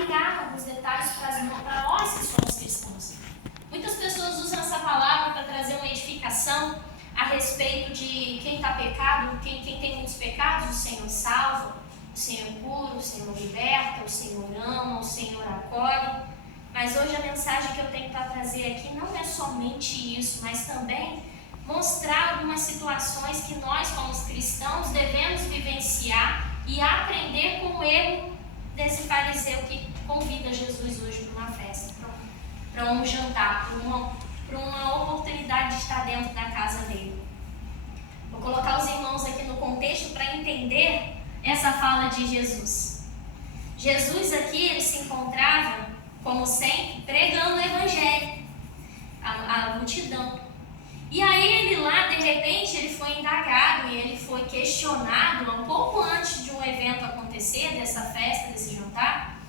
alinhar alguns detalhes para nós que somos cristãos. Muitas pessoas usam essa palavra para trazer uma edificação a respeito de quem está pecado, quem tem muitos pecados, o Senhor salva, o Senhor cura, o Senhor liberta, o Senhor ama, o Senhor acolhe. Mas hoje a mensagem que eu tenho para trazer aqui não é somente isso, mas também mostrar algumas situações que nós, como cristãos, devemos vivenciar e aprender com o erro desse fariseu que convida Jesus hoje para uma festa, para um jantar, para uma oportunidade de estar dentro da casa dele. Vou colocar os irmãos aqui no contexto para entender essa fala de Jesus. Jesus aqui, ele se encontrava, como sempre, pregando o evangelho à multidão. E aí ele lá, de repente, ele foi indagado e ele foi questionado um pouco antes de um evento acontecer, dessa festa, desse jantar.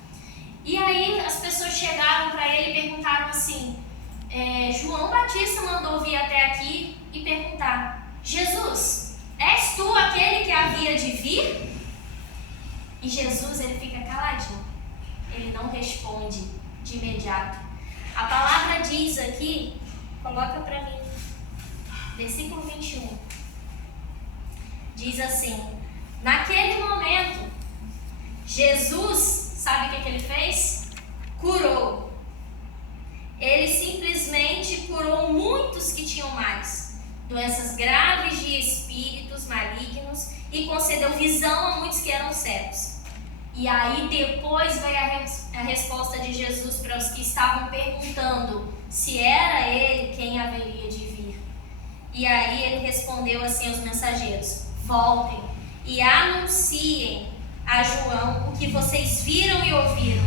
E aí as pessoas chegaram para ele e perguntaram assim, João Batista mandou vir até aqui e perguntar, Jesus, és tu aquele que havia de vir? E Jesus, ele fica caladinho, ele não responde de imediato. A palavra diz aqui, coloca para mim, versículo 21, diz assim, naquele momento, Jesus, sabe o que ele fez? Curou. Ele simplesmente curou muitos que tinham mais doenças graves de espíritos malignos e concedeu visão a muitos que eram cegos. E aí depois veio a resposta de Jesus para os que estavam perguntando se era ele quem haveria de vir. E aí ele respondeu assim aos mensageiros, voltem e anunciem a João o que vocês viram e ouviram.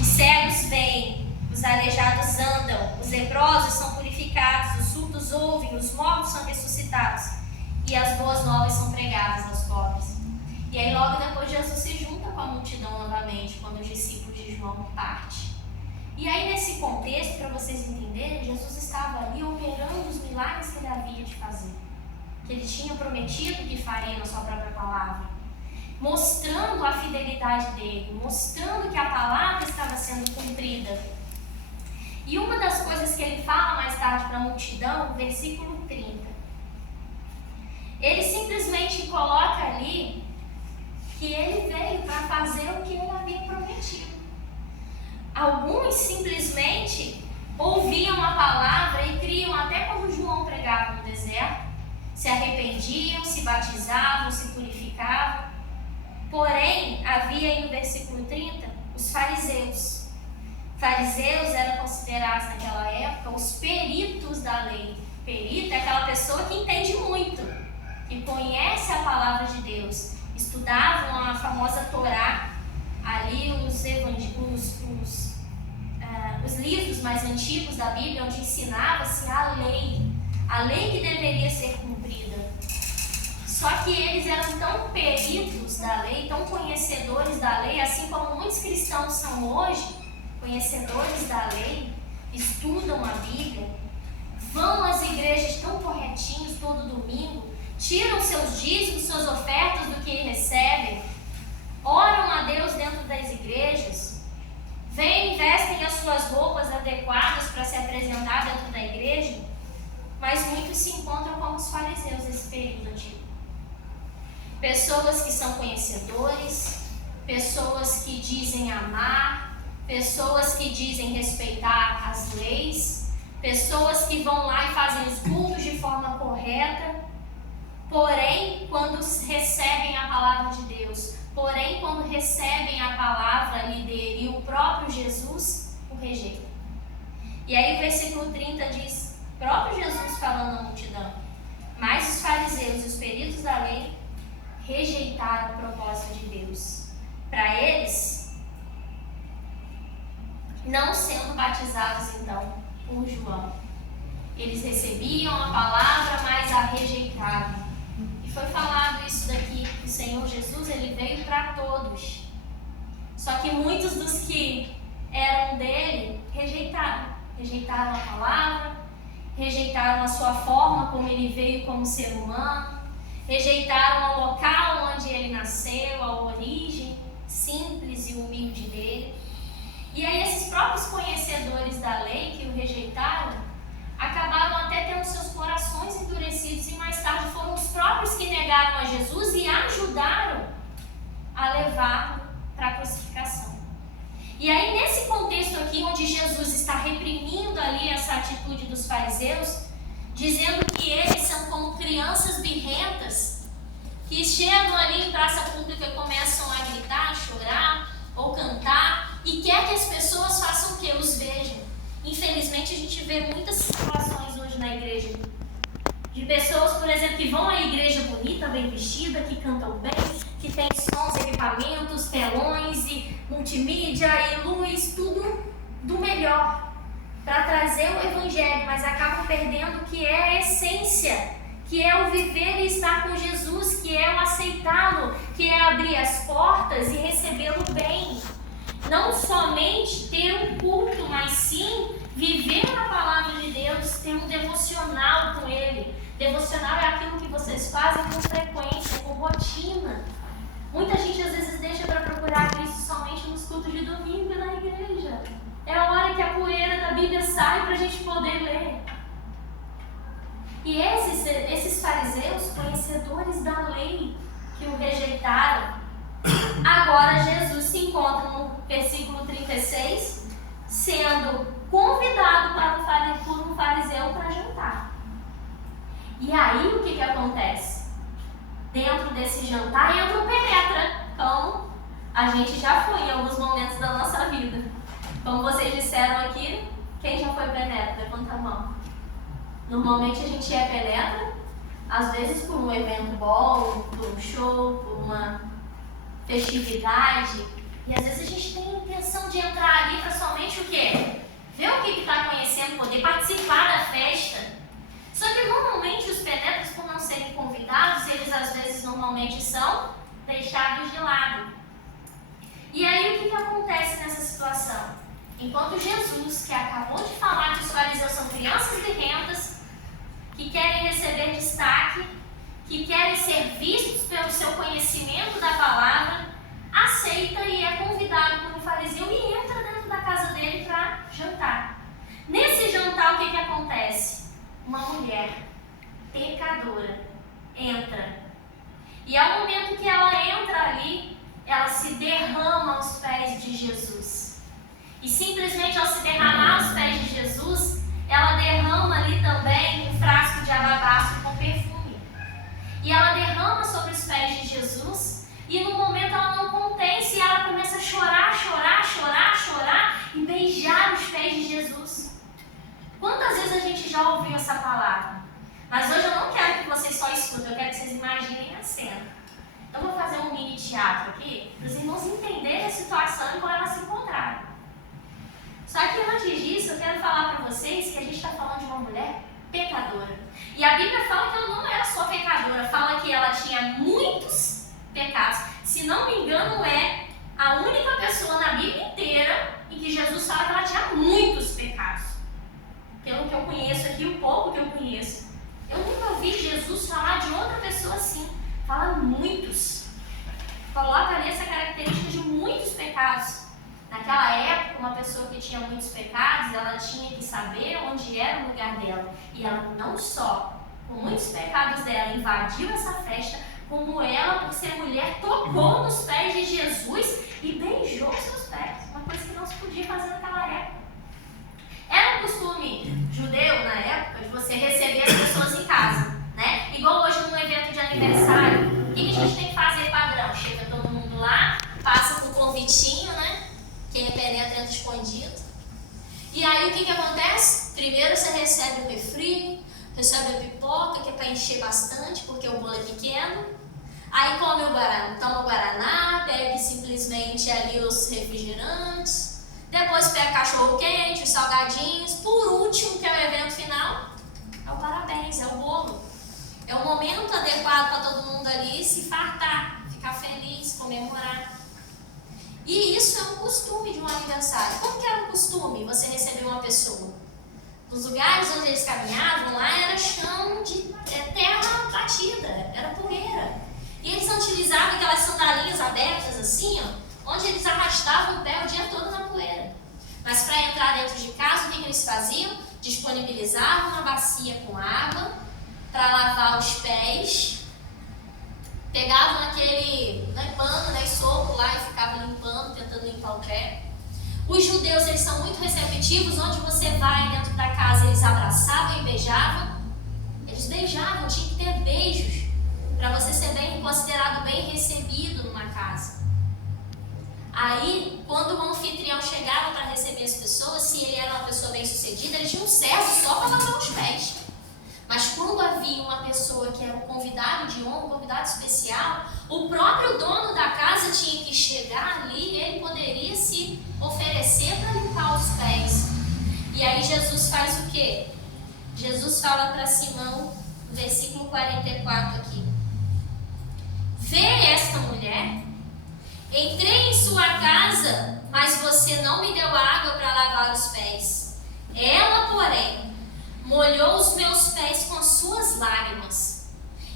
Os cegos veem, os aleijados andam, os leprosos são purificados, os surdos ouvem, os mortos são ressuscitados e as boas novas são pregadas aos pobres. E aí logo depois Jesus se junta com a multidão novamente, quando os discípulos de João partem. E aí nesse contexto, para vocês entenderem, Jesus estava ali operando os milagres que ele havia de fazer, que ele tinha prometido que faria na sua própria palavra, mostrando a fidelidade dele, mostrando que a palavra estava sendo cumprida. E uma das coisas que ele fala mais tarde para a multidão, versículo 30, ele simplesmente coloca ali que ele veio para fazer o que ele havia prometido. Alguns simplesmente ouviam a palavra e criam, até como João pregava no deserto, se arrependiam, se batizavam, se purificavam. Porém, havia aí no versículo 30 os fariseus. Fariseus eram considerados naquela época os peritos da lei. Perito é aquela pessoa que entende muito, que conhece a palavra de Deus. Estudavam a famosa Torá, ali os livros mais antigos da Bíblia, onde ensinava-se a lei que deveria ser cumprida. Só que eles eram tão peritos da lei, tão conhecedores da lei, assim como muitos cristãos são hoje, conhecedores da lei, estudam a Bíblia, vão às igrejas tão corretinhos todo domingo, tiram seus dízimos, suas ofertas do que recebem, oram a Deus dentro das igrejas, vêm e vestem as suas roupas adequadas para se apresentar dentro da igreja, mas muitos se encontram como os fariseus nesse período antigo. Pessoas que são conhecedores, pessoas que dizem amar, pessoas que dizem respeitar as leis, pessoas que vão lá e fazem os cultos de forma correta, porém, quando recebem a palavra de Deus, porém, quando recebem a palavra líder e o próprio Jesus, o rejeitam. E aí o versículo 30 diz, próprio Jesus falando à multidão, mas os fariseus e os peritos da lei rejeitaram o propósito de Deus. Para eles, não sendo batizados então por João, eles recebiam a palavra, mas a rejeitaram. E foi falado isso daqui, que o Senhor Jesus, ele veio para todos. Só que muitos dos que eram dele rejeitaram a palavra, rejeitaram a sua forma como ele veio como ser humano, rejeitaram o local onde ele nasceu, a origem simples e humilde dele. E aí esses próprios conhecedores da lei que o rejeitaram, acabaram até tendo seus corações endurecidos e mais tarde foram os próprios que negaram a Jesus e ajudaram a levá-lo para a crucificação. E aí nesse contexto aqui, onde Jesus está reprimindo ali essa atitude dos fariseus, dizendo que eles são como crianças birrentas, que chegam ali em praça pública e começam a gritar, chorar ou cantar, e quer que as pessoas façam o quê? Os vejam. Infelizmente a gente vê muitas situações hoje na igreja, de pessoas, por exemplo, que vão à igreja bonita, bem vestida, que cantam bem, que tem sons, equipamentos, telões e multimídia e luz, tudo do melhor para trazer o evangelho, mas acabam perdendo o que é a essência, que é o viver e estar com Jesus, que é o aceitá-lo, que é abrir as portas e recebê-lo bem. Não somente ter um culto, mas sim viver a palavra de Deus, ter um devocional com Ele. Devocional é aquilo que vocês fazem com frequência, com rotina. Muita gente às vezes deixa para procurar Cristo somente nos cultos de domingo e na igreja. É a hora que a poeira da Bíblia sai para a gente poder ler. E esses fariseus, conhecedores da lei, que o rejeitaram, agora Jesus se encontra no versículo 36, sendo convidado por um fariseu para jantar. E aí o que acontece? Dentro desse jantar entra um penetra, como a gente já foi em alguns momentos da nossa vida. Como vocês disseram aqui, quem já foi penetra? Levanta a mão. Normalmente a gente é penetra, às vezes por um evento bom, por um show, por uma festividade, e às vezes a gente tem a intenção de entrar ali para somente o quê? Ver o que está conhecendo, poder participar da festa. Só que normalmente os penetras, por não serem convidados, eles às vezes normalmente são deixados de lado. E aí o que acontece nessa situação? Enquanto Jesus, que acabou de falar que os fariseus são crianças birrentas, que querem receber destaque, que querem ser vistos pelo seu conhecimento da palavra, aceita e é convidado por um fariseu e entra dentro da casa dele para jantar. Nesse jantar, o que acontece? Uma mulher pecadora entra. E ao momento que ela entra ali, ela se derrama aos pés de Jesus. E simplesmente ao se derramar aos pés de Jesus, ela derrama ali também um frasco de alabastro com perfume. E ela derrama sobre os pés de Jesus, e no momento ela não contém-se e ela começa a chorar, chorar, chorar, chorar e beijar os pés de Jesus. Quantas vezes a gente já ouviu essa palavra? Mas hoje eu não quero que vocês só escutem, eu quero que vocês imaginem a cena. Eu vou fazer um mini teatro aqui, para os irmãos entenderem a situação e como ela se encontraram. Só que antes disso, eu quero falar para vocês que a gente está falando de uma mulher pecadora. E a Bíblia fala que ela não era só pecadora, fala que ela tinha muitos pecados. Se não me engano, é a única pessoa na Bíblia inteira em que Jesus fala que ela tinha muitos pecados. Pelo que eu conheço aqui, o pouco que eu conheço, eu nunca vi Jesus falar de outra pessoa assim. Fala muitos. Coloca ali essa característica de muitos pecados. Naquela época, uma pessoa que tinha muitos pecados, ela tinha que saber onde era o lugar dela. E ela não só, com muitos pecados dela, invadiu essa festa, como ela, por ser mulher, tocou nos pés de Jesus e beijou seus pés. Uma coisa que não se podia fazer naquela época. Era um costume judeu, na época, de você receber as pessoas em casa, né? Igual hoje num evento de aniversário. O que a gente tem que fazer padrão? Chega todo mundo lá, passa com um convitinho, né? Quem é penetra entra escondido. E aí o que acontece? Primeiro você recebe o refri, recebe a pipoca, que é para encher bastante, porque o bolo é pequeno. Aí come o guaraná, toma o guaraná, bebe simplesmente ali os refrigerantes. Depois pega cachorro quente, os salgadinhos. Por último, que é o evento final, é o parabéns, é o bolo. É o momento adequado para todo mundo ali se fartar, ficar feliz, comemorar. E isso é um costume de um aniversário. Como que era um costume você receber uma pessoa? Os lugares onde eles caminhavam lá era chão de terra batida, era poeira. E eles utilizavam aquelas sandalinhas abertas assim, ó, onde eles arrastavam o pé o dia todo na poeira. Mas para entrar dentro de casa, o que eles faziam? Disponibilizavam uma bacia com água para lavar os pés, pegavam aquele pano, soco lá e ficavam limpando, tentando limpar o pé. Os judeus, eles são muito receptivos, onde você vai dentro da casa, eles abraçavam e beijavam. Eles beijavam, tinha que ter beijos para você ser bem considerado bem recebido numa casa. Aí, quando o anfitrião chegava para receber as pessoas, se ele era uma pessoa bem sucedida, ele tinha um servo só para lavar os pés. Mas quando havia uma pessoa que era um convidado de honra, um convidado especial, o próprio dono da casa tinha que chegar ali e ele poderia se oferecer para limpar os pés. E aí Jesus faz o quê? Jesus fala para Simão, no versículo 44 aqui. Vê esta mulher? Entrei em sua casa, mas você não me deu água para lavar os pés. Ela, porém, molhou os meus pés com suas lágrimas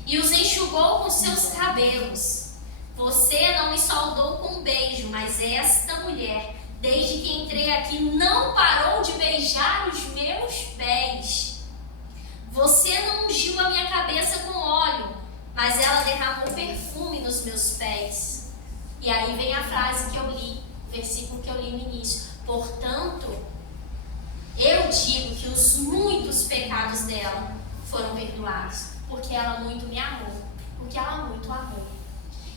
e os enxugou com seus cabelos. Você não me saudou com um beijo, mas esta mulher, desde que entrei aqui, não parou de beijar os meus pés. Você não ungiu a minha cabeça com óleo, mas ela derramou perfume nos meus pés. E aí vem a frase que eu li, o versículo que eu li no início. Portanto, eu digo que os muitos pecados dela foram perdoados, porque ela muito me amou, porque ela muito amou.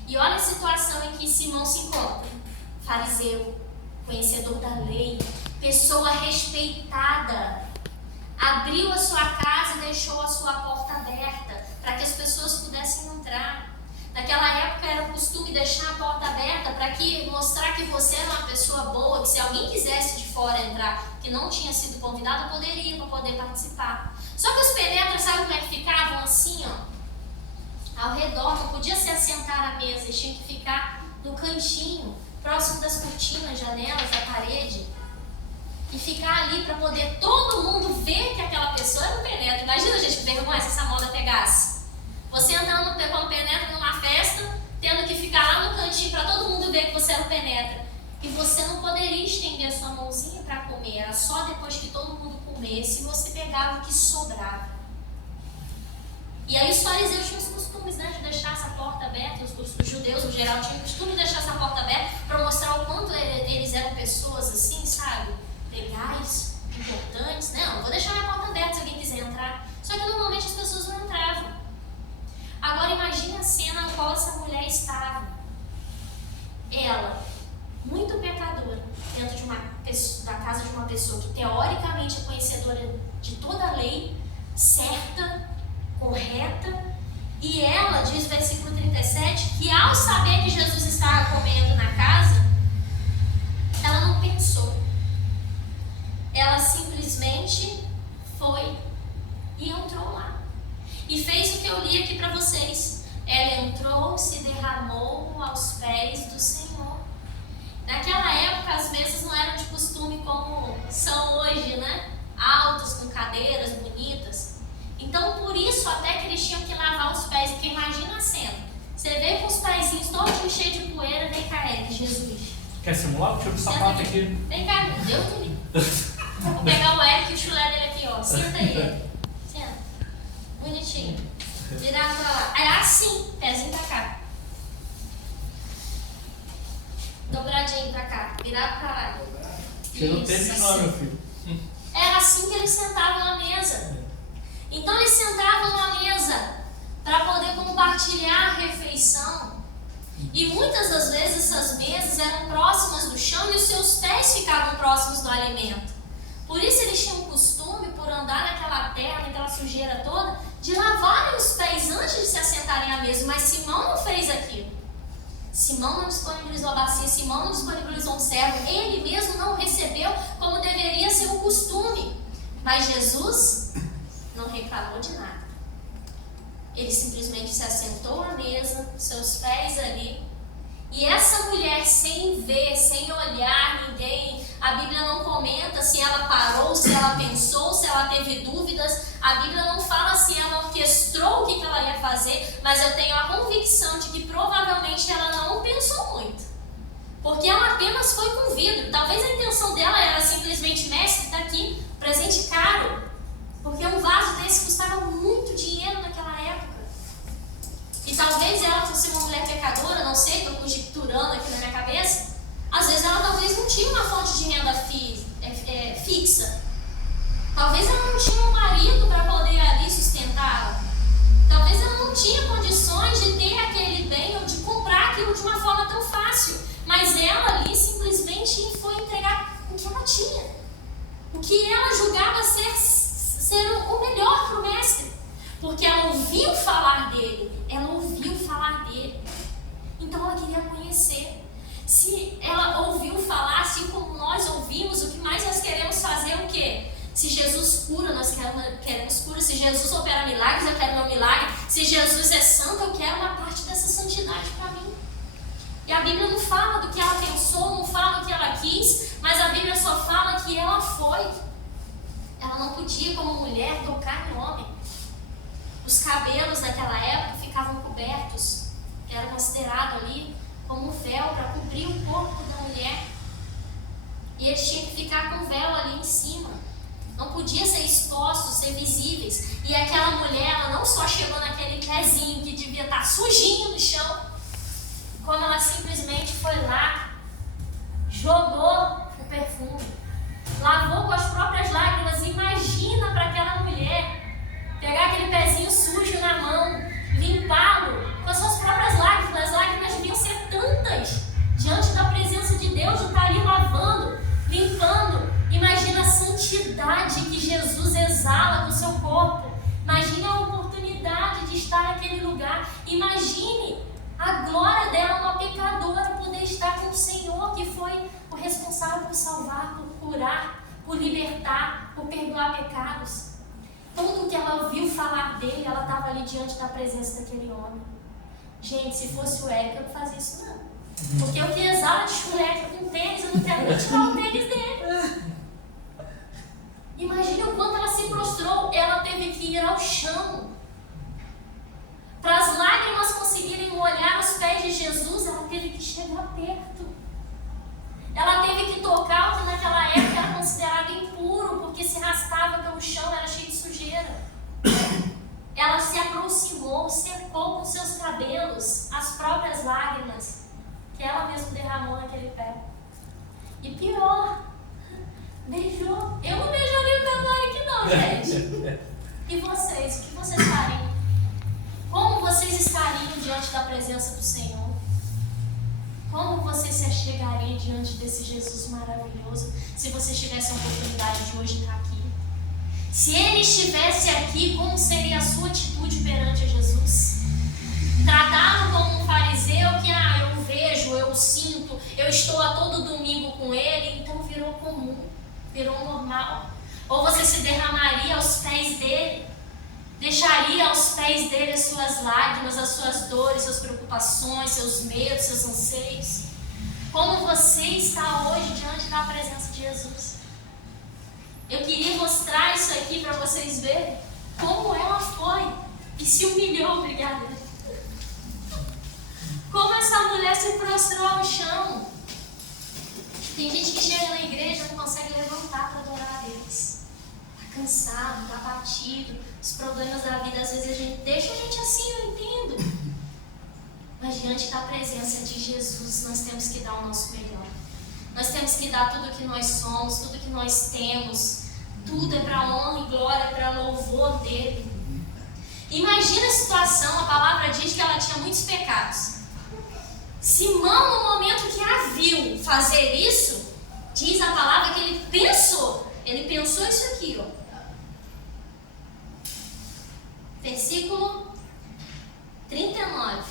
E olha a situação em que Simão se encontra. Fariseu, conhecedor da lei, pessoa respeitada, abriu a sua casa e deixou a sua porta aberta para que as pessoas pudessem entrar. Naquela época era o costume deixar a porta aberta para mostrar que você era uma pessoa boa, que se alguém quisesse de fora entrar, que não tinha sido convidado, poderia para poder participar. Só que os penetras, sabe como é que ficavam? Assim, ao redor, não podia se assentar à mesa, eles tinham que ficar no cantinho, próximo das cortinas, janelas, da parede, e ficar ali para poder todo mundo ver que aquela pessoa era um penetra. Imagina, gente, que vergonha se essa moda pegasse. Você andando como penetra numa festa, tendo que ficar lá no cantinho para todo mundo ver que você era um penetra. E você não poderia estender a sua mãozinha para comer, era só depois que todo mundo comesse você pegava o que sobrava. E aí os fariseus tinham os costumes, de deixar essa porta aberta, os judeus no geral tinham o costume de deixar essa porta aberta para mostrar o quanto eles eram pessoas assim, sabe? Legais, importantes. Não, vou deixar minha porta aberta se alguém quiser entrar. Só que normalmente as pessoas não entravam. Agora imagine a cena na qual essa mulher estava. Ela, muito pecadora, dentro da casa de uma pessoa que teoricamente é conhecedora de toda a lei, certa, correta, e ela, diz o versículo 37, que ao saber que Jesus estava comendo na casa, ela não pensou. Ela simplesmente foi e entrou lá. E fez o que eu li aqui para vocês. Ela entrou, se derramou aos pés do Senhor. Naquela época, as mesas não eram de costume como são hoje, altos, com cadeiras bonitas. Então, por isso, até que eles tinham que lavar os pés. Porque imagina a cena. Você vê com os pezinhos todos cheios de poeira, vem cá, Jesus. Quer simular? Deixa eu ver o sapato aqui. Vem cá, meu Deus do livro. Vou pegar o Eric e o chulé dele aqui, Senta aí. Senta. Bonitinho. Virado pra lá. Aí assim, pezinho pra cá. Dobradinho pra cá. Virado pra lá. Você não tem de nome, meu filho. Era assim que eles sentavam na mesa. Então eles sentavam na mesa para poder compartilhar a refeição. E muitas das vezes essas mesas eram próximas do chão e os seus pés ficavam próximos do alimento. Por isso eles tinham o costume, por andar naquela terra, naquela sujeira toda, de lavarem os pés antes de se assentarem à mesa. Mas Simão não fez aquilo. Simão não disponibilizou a bacia, Simão não disponibilizou um servo. Ele mesmo não recebeu como deveria ser o costume. Mas Jesus não reclamou de nada. Ele simplesmente se assentou à mesa, seus pés ali. E essa mulher, sem ver, sem olhar ninguém, a Bíblia não comenta se ela parou, se ela pensou, se ela teve dúvidas. A Bíblia não fala se ela orquestrou o que ela ia fazer, mas eu tenho a convicção de que provavelmente ela não pensou muito. Porque ela apenas foi com vidro. Talvez a intenção dela era simplesmente: mestre, está aqui, presente caro. Porque um vaso desse custava muito dinheiro naquela época. E talvez ela fosse uma mulher pecadora, não sei, estou conjecturando aqui na minha cabeça. Às vezes ela talvez não tinha uma fonte de renda fixa. Talvez ela não tinha um marido para poder ali sustentá-la. Talvez ela não tinha condições de ter aquele bem ou de comprar aquilo de uma forma tão fácil. Mas ela ali simplesmente foi entregar o que ela tinha. O que ela julgava ser o melhor para o mestre. Porque ela ouviu falar dele. Então ela queria conhecer. Se ela ouviu falar, assim como nós ouvimos, o que mais nós queremos fazer é o quê? Se Jesus cura, nós queremos cura. Se Jesus opera milagres, eu quero meu milagre. Se Jesus é santo, eu quero uma parte dessa santidade para mim. E a Bíblia não fala do que ela pensou, não fala do que ela quis, mas a Bíblia só fala que ela foi. Ela não podia, como mulher, tocar no homem. Os cabelos naquela época ficavam cobertos, que era considerado ali como um véu para cobrir o corpo da mulher. E eles tinham que ficar com o véu ali em cima. Não podia ser expostos, ser visíveis. E aquela mulher, ela não só chegou naquele pezinho que devia estar sujinho no chão, como ela simplesmente foi lá, jogou o perfume, lavou com as próprias lágrimas. Imagina para aquela mulher pegar aquele pezinho sujo na mão, limpá-lo com as suas próprias lágrimas. As lágrimas deviam ser tantas diante da presença de Deus, de estar ali lavando, limpando. Imagina a santidade que Jesus exala do seu corpo. Imagine a oportunidade de estar naquele lugar. Imagine a glória dela, uma pecadora, poder estar com o Senhor, que foi o responsável por salvar, por curar, por libertar, por perdoar pecados. Tudo que ela ouviu falar dele, ela estava ali diante da presença daquele homem. Gente, se fosse o Érico, eu não fazia isso não. Porque o que exala de chuleca com tênis, eu não quero nem tirar o tênis dele. Imagine o quanto ela se prostrou. Ela teve que ir ao chão. Para as lágrimas conseguirem molhar os pés de Jesus, ela teve que chegar perto. Ela teve que tocar o que naquela época era considerado impuro, porque se arrastava pelo chão, era cheio de sujeira. Ela se aproximou, secou com seus cabelos as próprias lágrimas que ela mesma derramou naquele pé. E pior, beijou. Eu não beijaria o pé do Eric não, gente. E vocês, o que vocês fariam? Como vocês estariam diante da presença do Senhor? Como vocês se achegariam diante desse Jesus maravilhoso, se vocês tivessem a oportunidade de hoje estar aqui? Se ele estivesse aqui, como seria a sua atitude perante a Jesus? Tratá-lo como um fariseu que, eu vejo, eu sinto, eu estou a todo domingo com ele, então virou comum, virou normal? Ou você se derramaria aos pés dele? Deixaria aos pés dele as suas lágrimas, as suas dores, suas preocupações, seus medos, seus anseios? Como você está hoje diante da presença de Jesus? Eu queria mostrar isso aqui para vocês verem como ela foi e se humilhou, obrigada. Como essa mulher se prostrou ao chão. Tem gente que chega na igreja e não consegue levantar para adorar a Deus. Está cansado, está abatido. Os problemas da vida, às vezes, deixa a gente assim, eu entendo. Mas diante da presença de Jesus, nós temos que dar o nosso melhor. Nós temos que dar tudo que nós somos, tudo que nós temos. Tudo é para honra e glória, para louvor dele. Imagina a situação, a palavra diz que ela tinha muitos pecados. Simão, no momento que a viu fazer isso, diz a palavra que ele pensou isso aqui, ó. Versículo 39.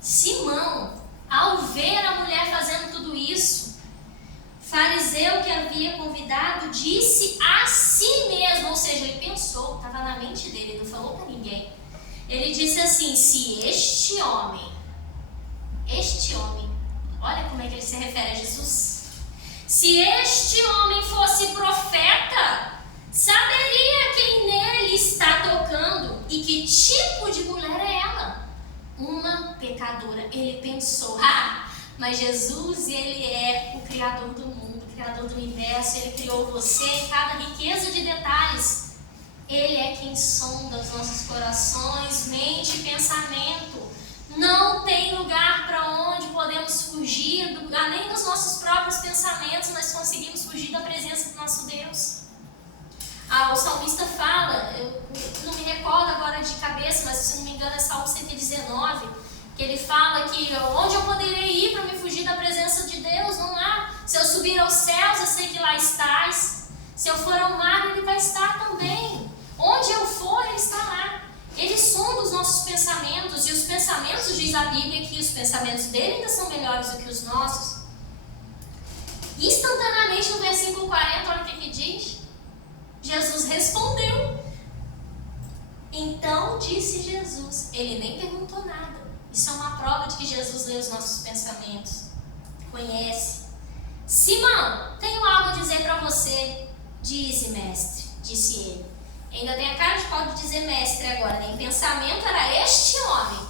Simão, ao ver a mulher fazendo tudo isso, fariseu que havia convidado, disse a si mesmo, ou seja, ele pensou, estava na mente dele, ele não falou para ninguém. Ele disse assim: se este homem, olha como é que ele se refere a Jesus. Se este homem fosse profeta, saberia quem nele está tocando e que tipo de mulher é ela. Uma pecadora. Ele pensou: Mas Jesus, ele é o Criador do mundo, o Criador do universo. Ele criou você em cada riqueza de detalhes. Ele é quem sonda os nossos corações, mente e pensamento. Não tem lugar para onde podemos fugir, nem dos nossos próprios pensamentos, nós conseguimos fugir da presença do nosso Deus. O salmista fala, eu não me recordo agora de cabeça, mas se não me engano é Salmo 119, que ele fala que onde eu poderei ir para me fugir da presença de Deus? Não há. Se eu subir aos céus, eu sei que lá estás. Se eu for ao mar, ele vai estar também. Onde eu for, ele está lá. Ele sonda os nossos pensamentos, e os pensamentos, diz a Bíblia, que os pensamentos dele ainda são melhores do que os nossos. Instantaneamente, no versículo 40, olha o que diz. Jesus respondeu. Então disse Jesus. Ele nem perguntou nada. Isso é uma prova de que Jesus lê os nossos pensamentos. Conhece. Simão, tenho algo a dizer para você. Dize, mestre, disse ele. Ainda tem a cara de pau de dizer mestre agora, né? Em pensamento era este homem.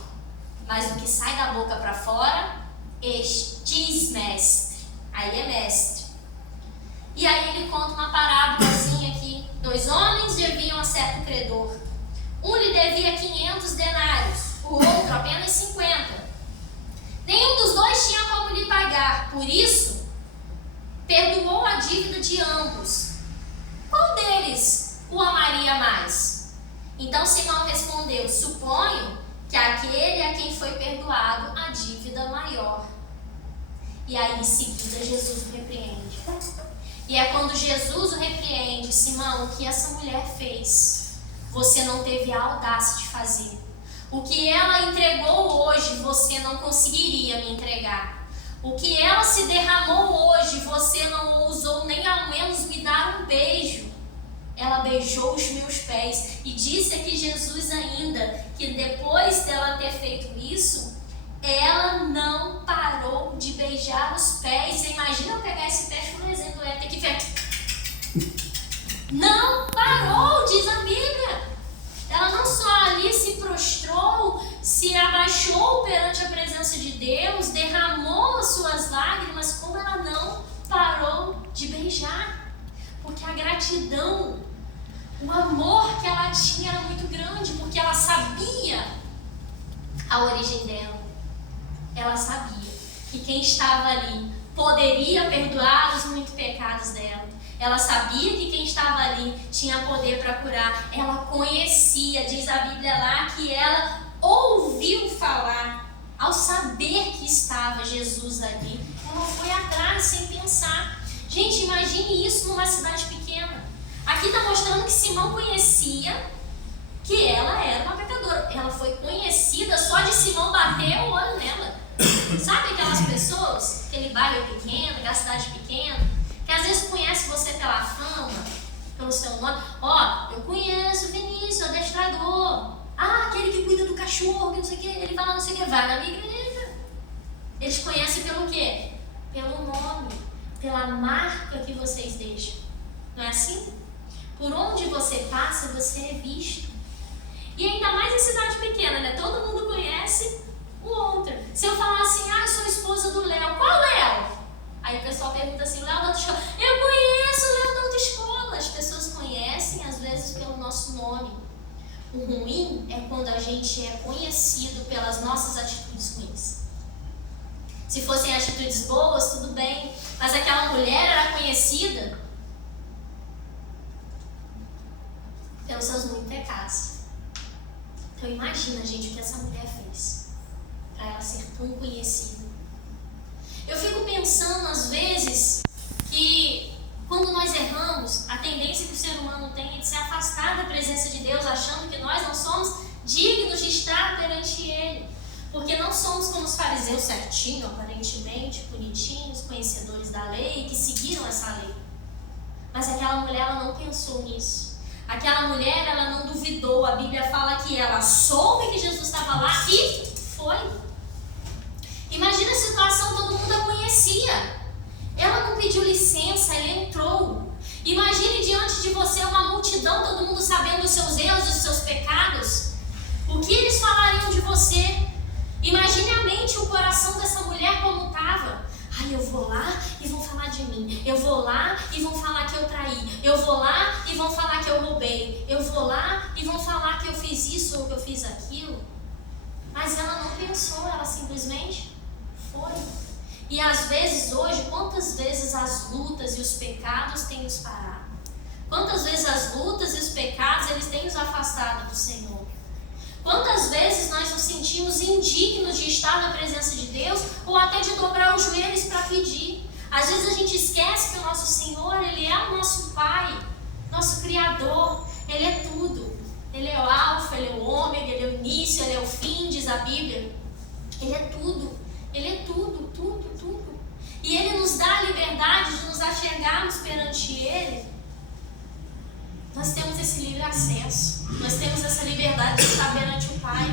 Mas o que sai da boca para fora, diz mestre. Aí é mestre. E aí ele conta uma parábolazinha aqui. 2 homens deviam a certo credor. Um lhe devia 500 denários, o outro apenas 50. Nenhum dos dois tinha como lhe pagar. Por isso, perdoou a dívida de ambos. Qual deles o amaria mais? Então Simão respondeu: suponho que aquele a quem foi perdoado a dívida maior. E aí em seguida Jesus o repreende. E é quando Jesus o repreende: Simão, o que essa mulher fez, você não teve a audácia de fazer. O que ela entregou hoje, você não conseguiria me entregar. O que ela se derramou hoje, você não ousou nem ao menos me dar um beijo. Ela beijou os meus pés. E disse aqui Jesus ainda que depois dela ter feito isso, ela não parou de beijar os pés. Você imagina eu pegar esse pé, por exemplo, eu ia ter que ver. Não parou, diz a Bíblia. Ela não só ali se prostrou, se abaixou perante a presença de Deus, derramou as suas lágrimas, como ela não parou de beijar. Porque a gratidão, o amor que ela tinha era muito grande, porque ela sabia a origem dela. Ela sabia que quem estava ali poderia perdoar os muitos pecados dela. Ela sabia que quem estava ali tinha poder para curar. Ela conhecia, diz a Bíblia lá, que ela ouviu falar. Ao saber que estava Jesus ali, ela foi atrás sem pensar. Gente, imagine isso numa cidade pequena. Aqui está mostrando que Simão conhecia que ela era uma pecadora. Ela foi conhecida só de Simão bater o olho nela. Sabe aquelas pessoas, aquele bairro pequeno, aquela cidade pequena, que às vezes conhece você pela fama, pelo seu nome. Eu conheço o Vinícius, o adestrador. Aquele que cuida do cachorro, que não sei o que, ele vai lá, não sei o que, vai na minha igreja. Eles conhecem pelo quê? Pelo nome, pela marca que vocês deixam. Não é assim? Por onde você passa, você é visto. E ainda mais em cidade pequena, né? Todo mundo conhece o outro. Se eu falar assim, eu sou esposa do Léo, qual Léo? Aí o pessoal pergunta assim, Léo da autoescola. Eu conheço o Léo da autoescola. As pessoas conhecem, às vezes, pelo nosso nome. O ruim é quando a gente é conhecido pelas nossas atitudes ruins. Se fossem atitudes boas, tudo bem. Mas aquela mulher era conhecida pelos seus muitos pecados. Então imagina, gente, o que essa mulher fez para ela ser tão conhecida. Eu fico pensando, às vezes, que quando nós erramos, a tendência que o ser humano tem é de se afastar da presença de Deus, achando que nós não somos dignos de estar perante Ele. Porque não somos como os fariseus certinho, aparentemente, bonitinhos, conhecedores da lei, que seguiram essa lei. Mas aquela mulher, ela não pensou nisso. Aquela mulher, ela não duvidou. A Bíblia fala que ela soube que Jesus estava lá e foi. Imagina a situação, todo mundo a conhecia. Ela não pediu licença, ela entrou. Imagine diante de você uma multidão, todo mundo sabendo os seus erros, os seus pecados. O que eles falariam de você? Imagine a mente e o coração dessa mulher como estava. Ai, eu vou lá e vão falar de mim. Eu vou lá e vão falar que eu traí. Eu vou lá e vão falar que eu roubei. Eu vou lá e vão falar que eu fiz isso ou que eu fiz aquilo. Mas ela não pensou, ela simplesmente foi. E às vezes hoje, quantas vezes as lutas e os pecados têm nos parado? Quantas vezes as lutas e os pecados eles têm nos afastado do Senhor? Quantas vezes nós nos sentimos indignos de estar na presença de Deus ou até de dobrar os joelhos para pedir? Às vezes a gente esquece que o nosso Senhor, Ele é o nosso Pai, nosso Criador, Ele é tudo. Ele é o alfa, Ele é o ômega, Ele é o início, Ele é o fim, diz a Bíblia. Ele é tudo, Ele é tudo, tudo, tudo. E Ele nos dá a liberdade de nos achegarmos perante Ele. Nós temos esse livre acesso, nós temos essa liberdade de estar perante o Pai.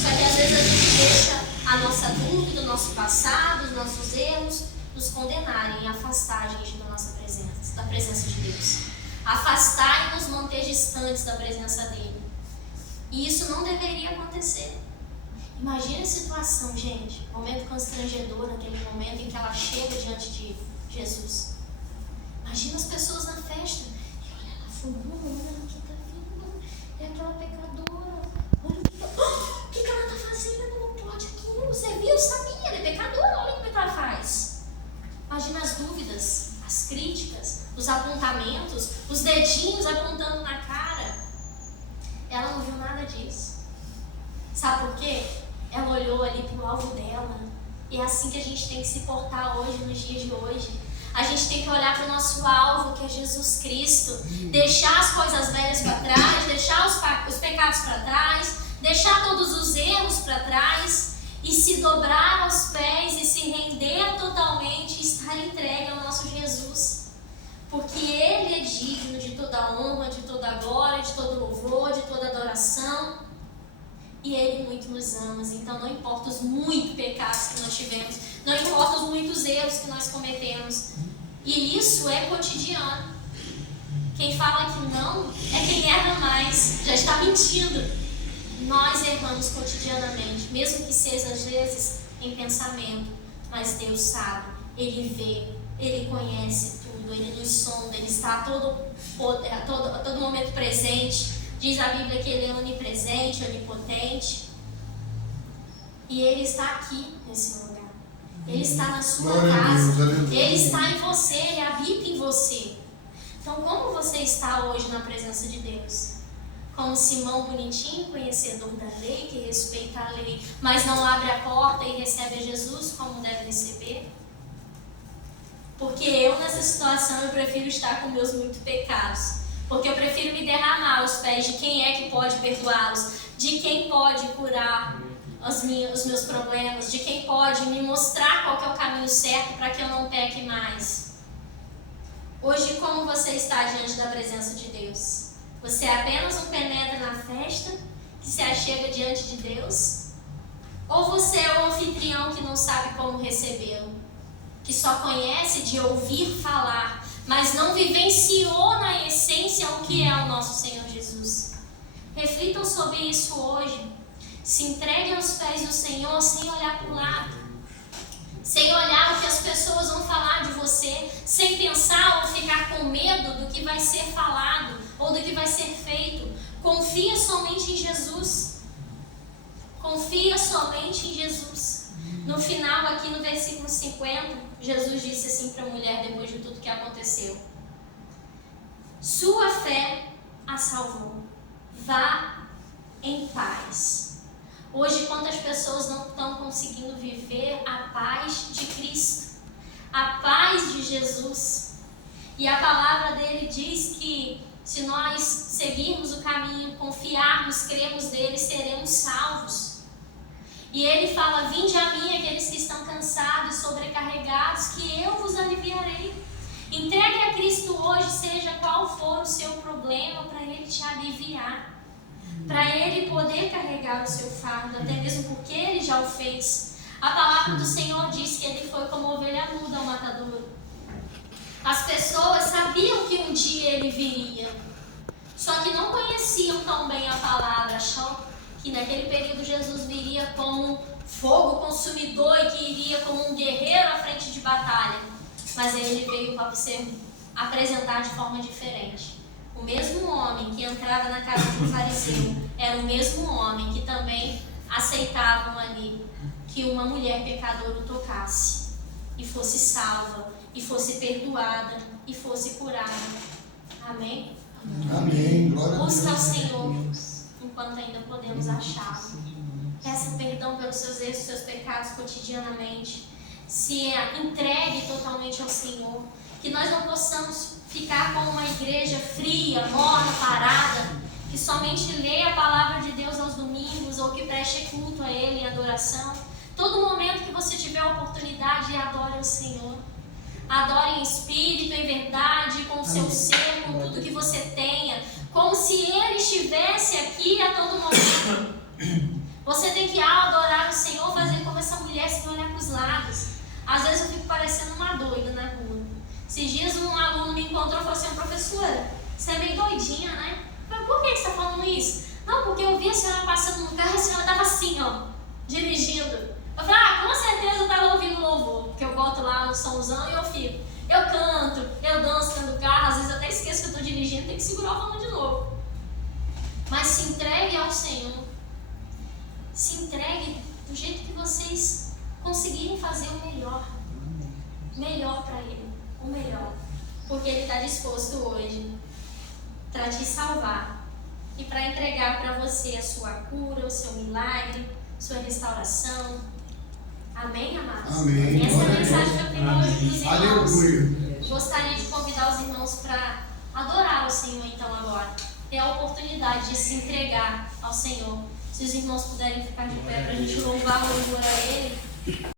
Só que às vezes a gente deixa a nossa dúvida, o nosso passado, os nossos erros nos condenarem e afastar a gente da nossa presença, da presença de Deus. Afastar e nos manter distantes da presença dEle. E isso não deveria acontecer. Imagina a situação, gente, momento constrangedor, aquele momento em que ela chega diante de Jesus. Imagina as pessoas na festa. Fulano, que tá vindo, é aquela pecadora. Olha o que ela tá fazendo? Não pode aquilo. Você viu? Sabia, ela é pecadora. Olha o que ela faz. Imagina as dúvidas, as críticas, os apontamentos, os dedinhos apontando na cara. Ela não viu nada disso. Sabe por quê? Ela olhou ali pro alvo dela. E é assim que a gente tem que se portar hoje, nos dias de hoje. A gente tem que olhar para o nosso alvo, que é Jesus Cristo. Deixar as coisas velhas para trás, deixar os pecados para trás, deixar todos os erros para trás e se dobrar aos pés e se render totalmente e estar entregue ao nosso Jesus. Porque Ele é digno de toda honra, de toda glória, de todo louvor, de toda adoração. E Ele muito nos ama. Então não importa os muitos pecados que nós tivemos, não importa os muitos erros que nós cometemos. E isso é cotidiano. Quem fala que não é quem erra mais, já está mentindo. Nós erramos cotidianamente, mesmo que seja às vezes em pensamento. Mas Deus sabe, Ele vê, Ele conhece tudo, Ele nos sonda, Ele está a todo momento presente. Diz a Bíblia que Ele é onipresente, onipotente. E Ele está aqui nesse lugar. Ele está na sua casa. Ele está em você, Ele habita em você. Então, como você está hoje na presença de Deus? Como Simão bonitinho, conhecedor da lei, que respeita a lei, mas não abre a porta e recebe a Jesus como deve receber? Porque eu, nessa situação, eu prefiro estar com meus muitos pecados. Porque eu prefiro me derramar aos pés de quem é que pode perdoá-los, de quem pode curar os meus problemas, de quem pode me mostrar qual que é o caminho certo para que eu não peque mais. Hoje, como você está diante da presença de Deus? Você é apenas um penetra na festa que se achega diante de Deus? Ou você é o anfitrião que não sabe como recebê-lo? Que só conhece de ouvir falar, mas não vivenciou na essência o que é o nosso Senhor Jesus? Reflitam sobre isso hoje. Se entregue aos pés do Senhor sem olhar para o lado, sem olhar o que as pessoas vão falar de você, sem pensar ou ficar com medo do que vai ser falado ou do que vai ser feito. Confia somente em Jesus. Confia somente em Jesus. No final, aqui no versículo 50, Jesus disse assim para a mulher, depois de tudo que aconteceu: sua fé a salvou. Vá em paz. Hoje, quantas pessoas não estão conseguindo viver a paz de Cristo, a paz de Jesus? E a palavra dele diz que se nós seguirmos o caminho, confiarmos, crermos nele, seremos salvos. E ele fala: vinde a mim aqueles que estão cansados e sobrecarregados, que eu vos aliviarei. Entregue a Cristo hoje, seja qual for o seu problema, para Ele te aliviar. Para Ele poder carregar o seu fardo, até mesmo porque Ele já o fez. A palavra do Senhor diz que Ele foi como ovelha muda ao matadouro. As pessoas sabiam que um dia Ele viria, só que não conheciam tão bem a palavra, achou que naquele período Jesus viria como fogo consumidor e que iria como um guerreiro à frente de batalha. Mas ele veio para se apresentar de forma diferente. O mesmo homem que entrava na casa do fariseu era o mesmo homem que também aceitavam ali que uma mulher pecadora o tocasse e fosse salva, e fosse perdoada, e fosse curada. Amém? Amém. Glória a Deus. Busca ao Senhor enquanto ainda podemos achá-lo. Peça perdão pelos seus erros, seus pecados cotidianamente. Se entregue totalmente ao Senhor. Que nós não possamos ficar como uma igreja fria, morna, parada, que somente lê a palavra de Deus aos domingos ou que preste culto a Ele em adoração. Todo momento que você tiver a oportunidade, adore o Senhor. Adore em espírito, em verdade, com o seu ser, com tudo que você tenha, como se Ele estivesse aqui a todo momento. Você tem que, ao adorar o Senhor, fazer como essa mulher, sem olhar para os lados. Às vezes eu fico parecendo uma doida na rua. Esses dias um aluno me encontrou e falou assim: professora, você é meio doidinha, né? Eu falei: por que você está falando isso? Não, porque eu vi a senhora passando no carro e a senhora estava assim, ó, dirigindo. Eu falei: com certeza eu estava ouvindo louvor, porque eu boto lá o somzão e eu fico. Eu canto, eu danço dentro do carro, às vezes eu até esqueço que eu estou dirigindo, tenho que segurar o volante de novo. Mas se entregue ao Senhor. Se entregue do jeito que vocês conseguirem fazer o melhor. Melhor para Ele, o melhor. Porque Ele está disposto hoje para te salvar e para entregar para você a sua cura, o seu milagre, sua restauração. Amém, amados? Amém. Essa é a mensagem que eu tenho hoje para os irmãos. Aleluia. Gostaria de convidar os irmãos para adorar o Senhor então agora. Ter a oportunidade de se entregar ao Senhor. Se os irmãos puderem ficar de pé para a gente louvar o louvor a Ele.